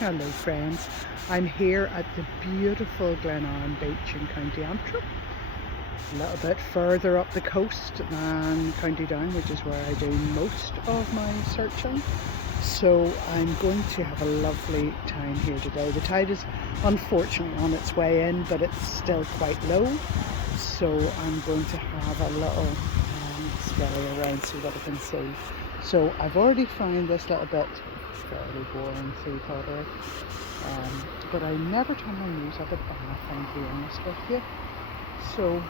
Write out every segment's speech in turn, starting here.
Hello friends, I'm here at the beautiful Glenarm Beach in County Antrim, a little bit further up the coast than County Down, which is where I do most of my searching. So I'm going to have a lovely time here today. The tide is unfortunately on its way in, but it's still quite low. So I'm going to have a little scurry around, see what I can see. So I've already found this little bit fairly boring sea pottery. But I never turn my nose at it, and I find be honest with you. So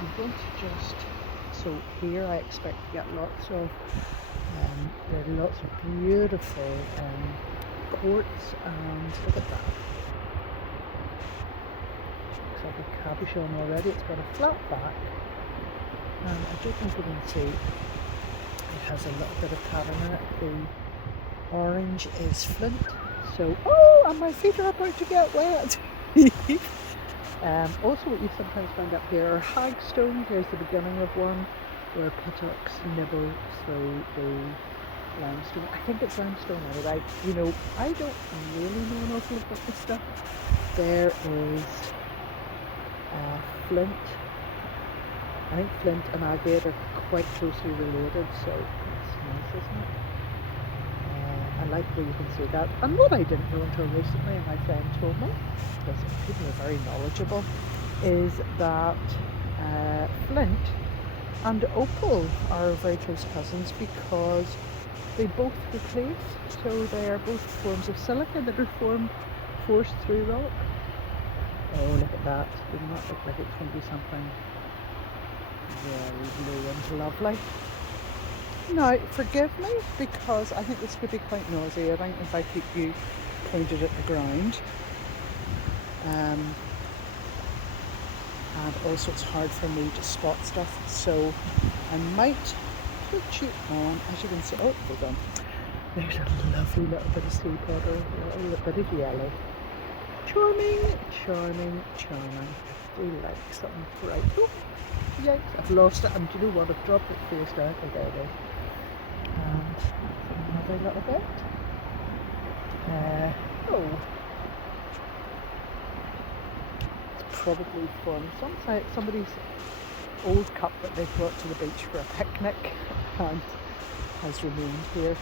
I'm going to so here I expect to get lots of, there are lots of beautiful quartz, and look at that. Looks like a cabochon already. It's got a flat back, and I don't think you can see, it has a little bit of pattern in it. The orange is flint. So, oh, and my feet are about to get wet. Also, what you sometimes find up here are hagstones. There's the beginning of one where puttocks nibble through the limestone. I think it's limestone anyway. You know, I don't really know an awful lot about this stuff. There is flint. I think flint and agate are quite closely related, so it's nice, isn't it? I like where you can see that. And what I didn't know until recently, and my friend told me, because people are very knowledgeable, is that flint and opal are very close cousins because they both replace. So they are both forms of silica that are forced through rock. Oh, look at that. Doesn't that look like it's going to be something very blue and lovely? Now, forgive me, because I think this could be quite nauseating if I keep you pointed at the ground. And also it's hard for me to spot stuff, so I might put you on, as you can see, oh, hold on. There's a lovely little bit of sea pottery, a little bit of yellow. Charming, charming, charming. I do like something bright. Oh, yikes, I've lost it, and do you know what, I've dropped it face down. Oh, there it is. And another little bit. Oh, it's probably from somebody's old cup that they brought to the beach for a picnic and has remained here.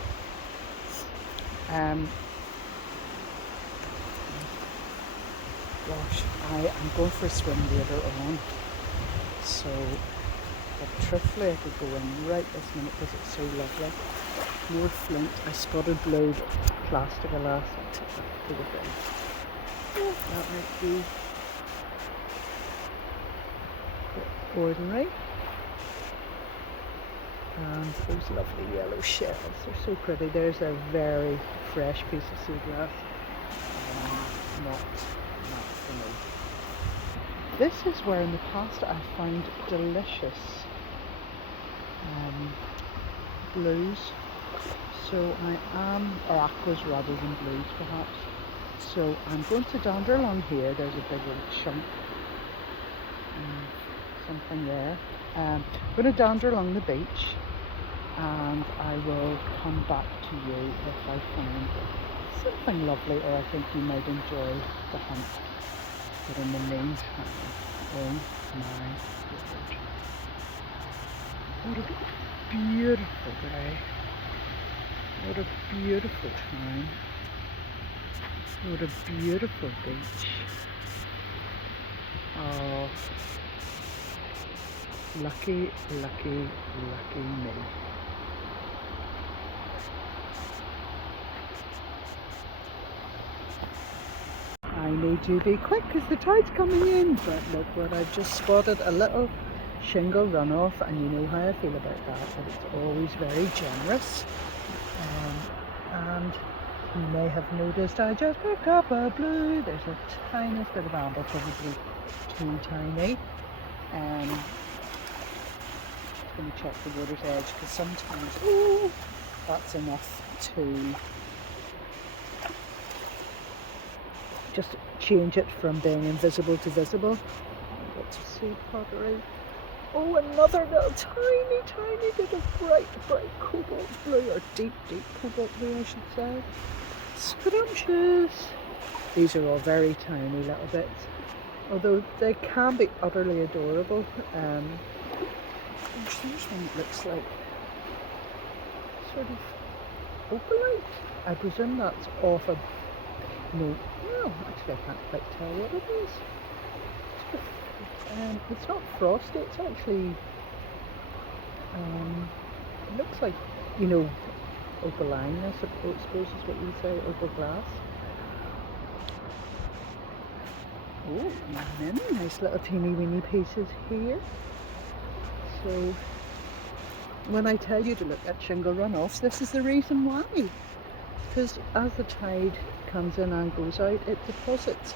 Gosh, I am going for a swim later on, so but truthfully I could go in right this minute because it's so lovely. More flint. I spotted blue plastic last night. Could have been. Oh, that might be ordinary. And those lovely yellow shells, they're so pretty. There's a very fresh piece of seaglass. Not for me. This is where in the past I found delicious blues. So I am, or aquas rather than blues perhaps. So I'm going to dander along here. There's a big old chunk, something there. I'm going to dander along the beach, and I will come back to you if I find something lovely, or I think you might enjoy the hunt. But in the meantime, oh my word, what a beautiful day. What a beautiful time. What a beautiful beach. Oh, lucky, lucky, lucky me. I need to be quick because the tide's coming in, but look what I've just spotted, a little shingle runoff, and you know how I feel about that, but it's always very generous. And you may have noticed I just picked up a blue. There's a tiniest bit of amber, probably too tiny. I'm going to check the water's edge because sometimes, ooh, that's enough to just change it from being invisible to visible. Lots of sea pottery. Oh, another little tiny bit of bright cobalt blue, or deep cobalt blue I should say. scrumptious. These are all very tiny little bits, although they can be utterly adorable. There's one that looks like sort of opalite. I presume that's off a no. Actually, I can't quite tell what it is. It's not frosty. It's actually it looks like, you know, opaline, I suppose is what you say, opal glass. Oh, many nice little teeny weeny pieces here. So when I tell you to look at shingle runoffs, this is the reason why. Because as the tide comes in and goes out, it deposits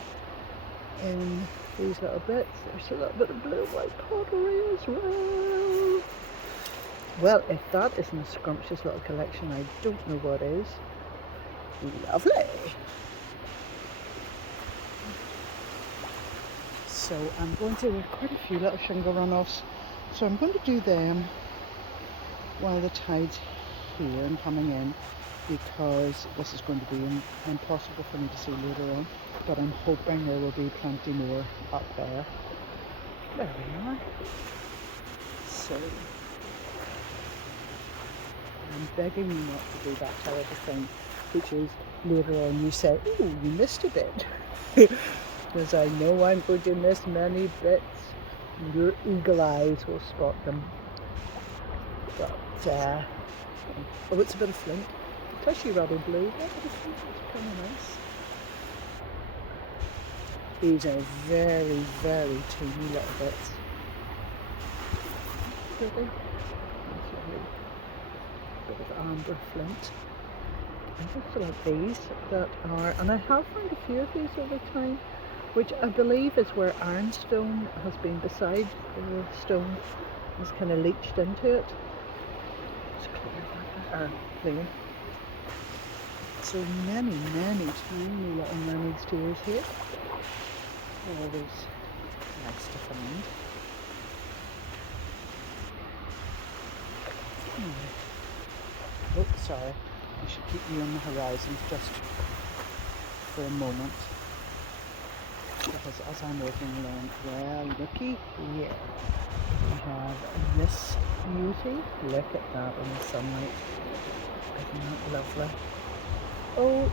in these little bits. There's a little bit of blue-white pottery as well. Well, if that isn't a scrumptious little collection, I don't know what is. Lovely. So I'm going to, there's quite a few little shingle runoffs, so I'm going to do them while the tide's here and coming in, because this is going to be impossible for me to see later on, but I'm hoping there will be plenty more up there. There we are. So I'm begging you not to do that terrible thing, which is later on you say, oh, you missed a bit. Because I know I'm going to miss many bits. Your eagle eyes will spot them. But, oh, it's a bit of flint. It's actually rather blue. That bit of flint is kind of nice. These are very, very teeny little bits. Pretty. Bit of amber flint. I also like these that are, and I have found a few of these over time, which I believe is where ironstone has been beside the stone, has kind of leached into it. It's clear, or clean. So many, many tiny little mermaid steers here. Always nice to find. Oh, sorry. I should keep you on the horizon just for a moment. Because as I'm walking along, well, looky here. We have this beauty. Look at that in the sunlight. Isn't that lovely? Oh,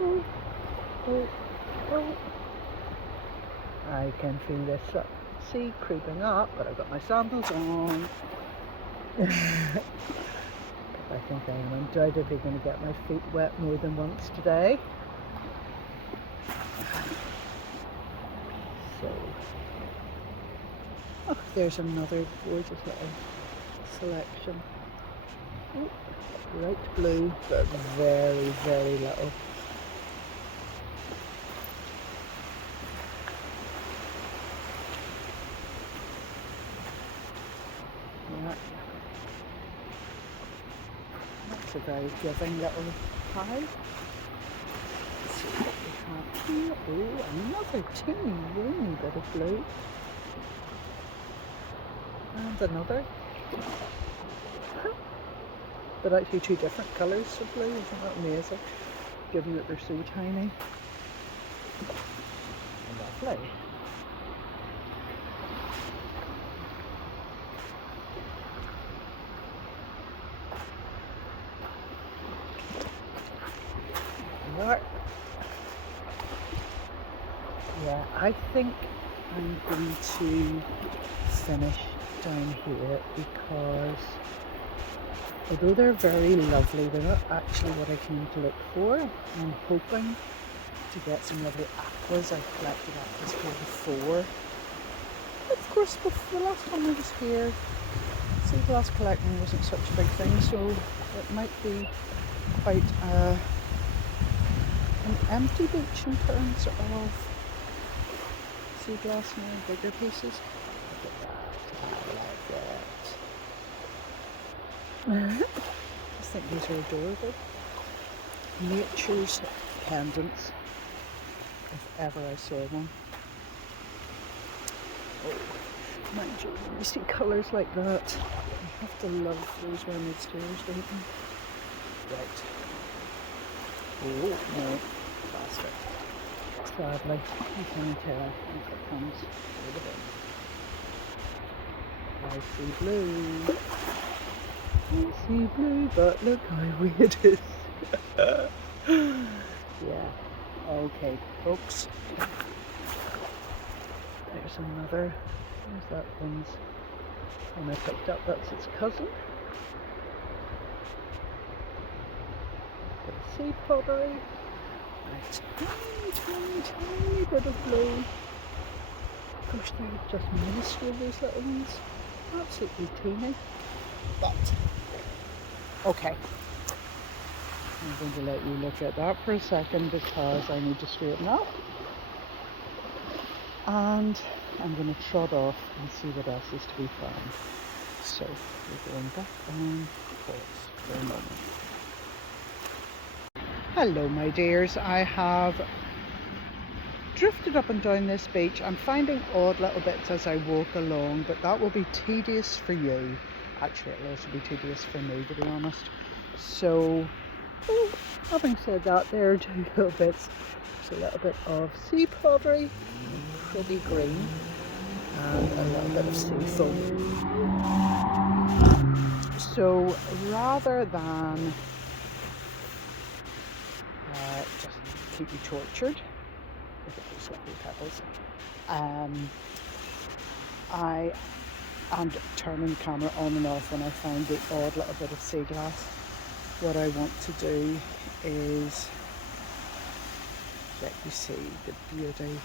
oh, oh, oh. I can feel this sea creeping up, but I've got my sandals on. I think I am undoubtedly going to get my feet wet more than once today. So, oh, there's another gorgeous little selection. Oh, bright blue, but very, very little. Yeah. That's a very giving little pie. Let's see what we have here. Oh, another teeny weeny bit of blue. And another. But actually two different colours of blue. Isn't that amazing? Given that they're so tiny. Lovely. Yeah, I think I'm going to finish down here because although they're very lovely, they're not actually what I came to look for. I'm hoping to get some lovely aquas. I've collected aquas here before. Of course, the last time I was here, seaglass collecting wasn't such a big thing, so it might be quite an empty beach in terms of seaglass and bigger pieces. Look at that, I like it. I just think these are adorable. Nature's pendants, if ever I saw one. Oh, mind you, when you see colours like that, you have to love those mermaid steers, don't you? Right. Oh, no, faster. Sadly, you can tell if it comes over there. I see blue. I see blue, but look how weird it is. Yeah. Okay, folks. There's another. There's that one's one I picked up. That's its cousin. Sea pottery. Nice. Tiny bit of blue. Gosh, they're just minuscule, those little ones. Absolutely teeny. But, okay. I'm going to let you look at that for a second because I need to straighten up. And I'm going to trot off and see what else is to be found. So, we're going back on course for a moment. Hello, my dears. I have drifted up and down this beach. I'm finding odd little bits as I walk along, but that will be tedious for you. Actually, it'll also be tedious for me, to be honest. So, having said that, there are two little bits. There's a little bit of sea pottery, pretty green, and a little bit of sea foam. So, rather than just keep you tortured, look at those lovely petals, I am turning the camera on and off when I find the odd little bit of sea glass. What I want to do is let you see the beauty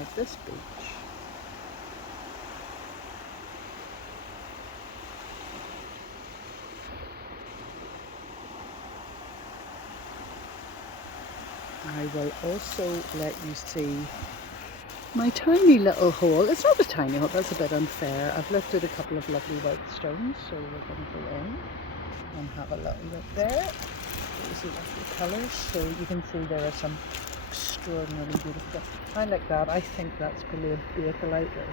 of this beach. I will also let you see my tiny little hole. It's not a tiny hole, that's a bit unfair. I've lifted a couple of lovely white stones, so we're going to go in and have a little look there. Those are lovely colours, so you can see there are some extraordinarily beautiful. I like that. I think that's probably a bakelite or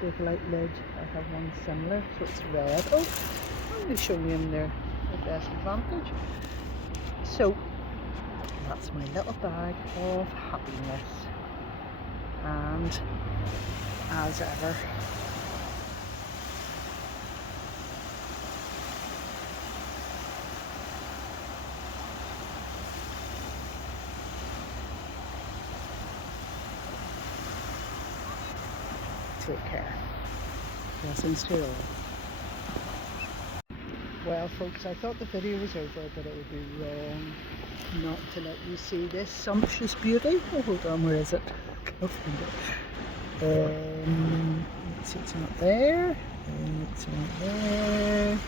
bakelite lid. I have one similar, so it's red. Oh, I'm going to show you in there the best advantage. So that's my little bag of happiness. And as ever, take care. Blessings to all. Well, folks, I thought the video was over, but it would be wrong not to let you see this sumptuous beauty. Oh, hold on, where is it? Go find it. Let's see, it's not there. It's not there.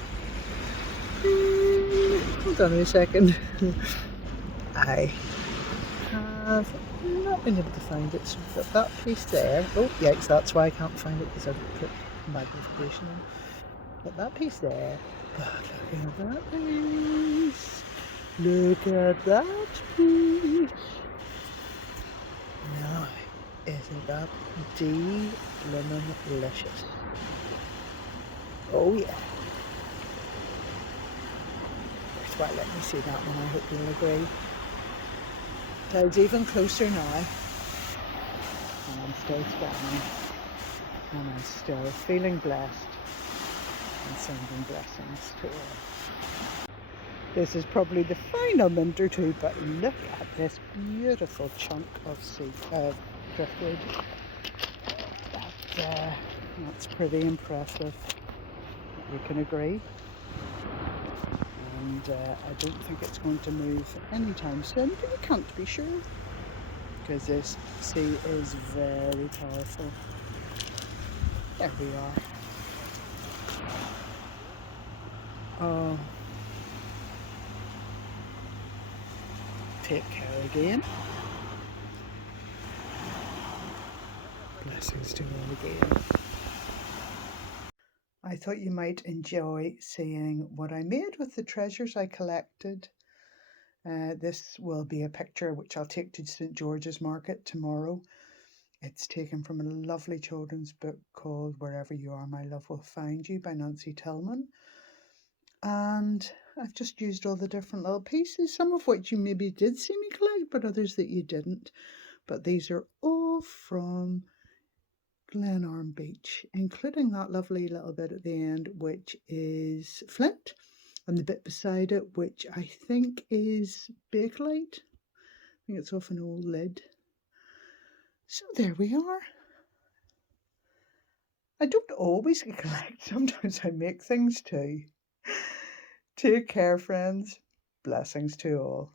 Hold on a second. I have not been able to find it. So we've got that piece there. Oh, yikes, that's why I can't find it, because I've put magnification in. Got that piece there. But look at that piece. Look at that piece. Now, isn't that delicious? Oh yeah. Right, let me see that one. I hope you'll agree. Cloud's even closer now. And I'm still scanning. And I'm still feeling blessed and sending blessings to all. This is probably the final minute or two, but look at this beautiful chunk of driftwood. That's pretty impressive. You can agree. And I don't think it's going to move anytime soon, but you can't be sure, because this sea is very powerful. There we are. Oh, take care again. Blessings to all again. I thought you might enjoy seeing what I made with the treasures I collected. This will be a picture which I'll take to St. George's Market tomorrow. It's taken from a lovely children's book called Wherever You Are, My Love Will Find You by Nancy Tillman. And I've just used all the different little pieces, some of which you maybe did see me collect, but others that you didn't. But these are all from Glenarm Beach, including that lovely little bit at the end, which is flint, and the bit beside it, which I think is Bakelite. I think it's off an old lid. So there we are. I don't always collect, sometimes I make things too. Take care, friends. Blessings to all.